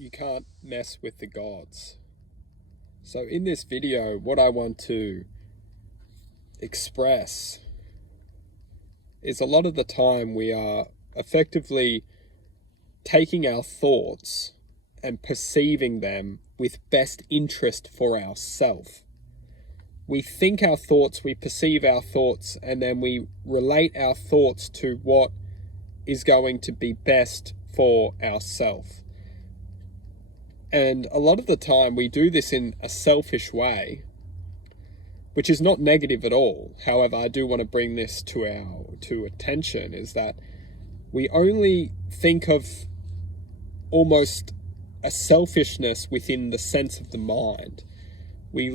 You can't mess with the gods. So in this video, what I want to express is a lot of the time we are effectively taking our thoughts and perceiving them with best interest for ourself. We think our thoughts, we perceive our thoughts, and then we relate our thoughts to what is going to be best for ourself. And a lot of the time we do this in a selfish way, which is not negative at all. However, I do want to bring this to attention, is that we only think of almost a selfishness within the sense of the mind. We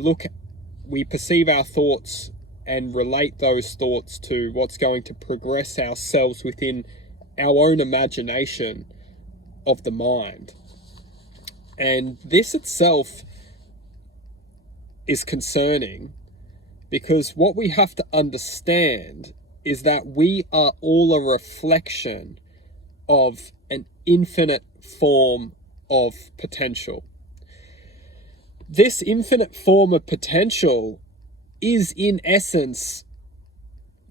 perceive our thoughts and relate those thoughts to what's going to progress ourselves within our own imagination of the mind. And this itself is concerning, because what we have to understand is that we are all a reflection of an infinite form of potential. This infinite form of potential is in essence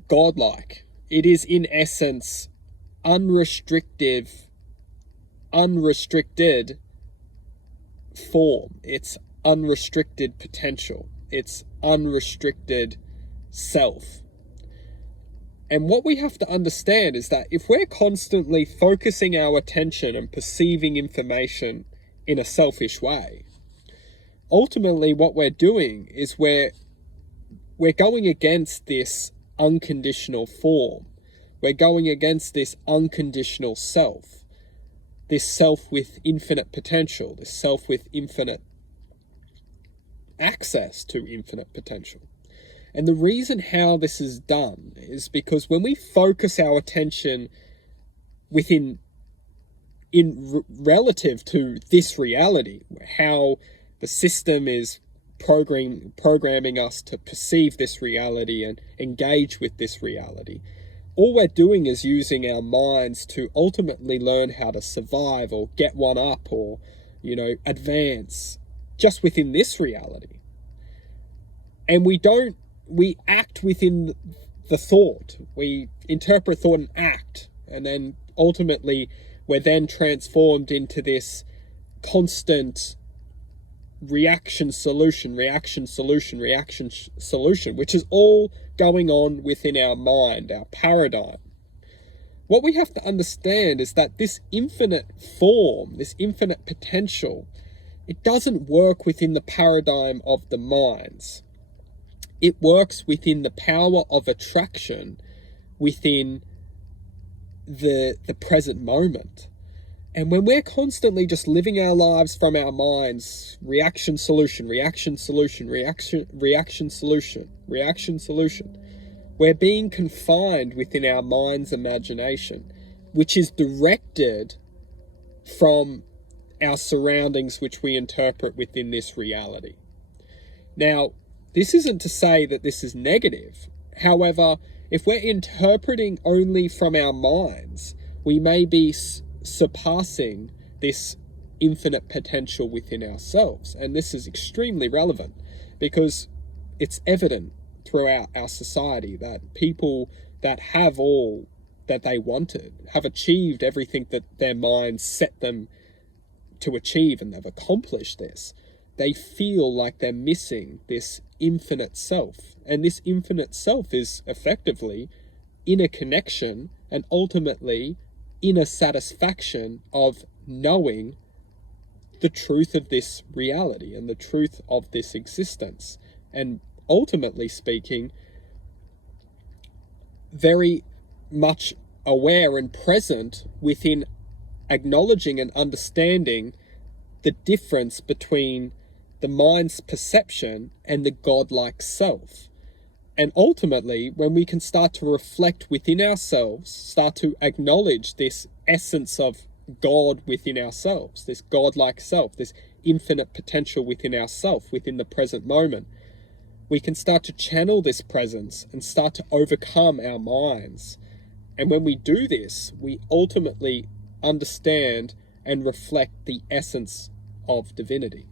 godlike. It is in essence unrestricted form. It's unrestricted potential. It's unrestricted self. And what we have to understand is that if we're constantly focusing our attention and perceiving information in a selfish way, ultimately what we're doing is we're going against this unconditional form. We're going against this unconditional self. This self with infinite potential, this self with infinite access to infinite potential. And the reason how this is done is because when we focus our attention relative to this reality, how the system is programming us to perceive this reality and engage with this reality, all we're doing is using our minds to ultimately learn how to survive or get one up or, advance just within this reality. And we act within the thought. We interpret thought and act. And then ultimately we're then transformed into this constant reaction solution, which is all going on within our mind, our paradigm. What we have to understand is that this infinite form, this infinite potential, it doesn't work within the paradigm of the minds. It works within the power of attraction within the present moment. And when we're constantly just living our lives from our minds, reaction solution, we're being confined within our mind's imagination, which is directed from our surroundings, which we interpret within this reality. Now, this isn't to say that this is negative. However, if we're interpreting only from our minds, we may be surpassing this infinite potential within ourselves. And this is extremely relevant because it's evident throughout our society that people that have all that they wanted, have achieved everything that their minds set them to achieve, and they've accomplished this, they feel like they're missing this infinite self. And this infinite self is effectively inner connection and ultimately inner satisfaction of knowing the truth of this reality and the truth of this existence. And ultimately speaking, very much aware and present within acknowledging and understanding the difference between the mind's perception and the godlike self. And ultimately, when we can start to reflect within ourselves, start to acknowledge this essence of God within ourselves, this godlike self, this infinite potential within ourselves, within the present moment, we can start to channel this presence and start to overcome our minds. And when we do this, we ultimately understand and reflect the essence of divinity.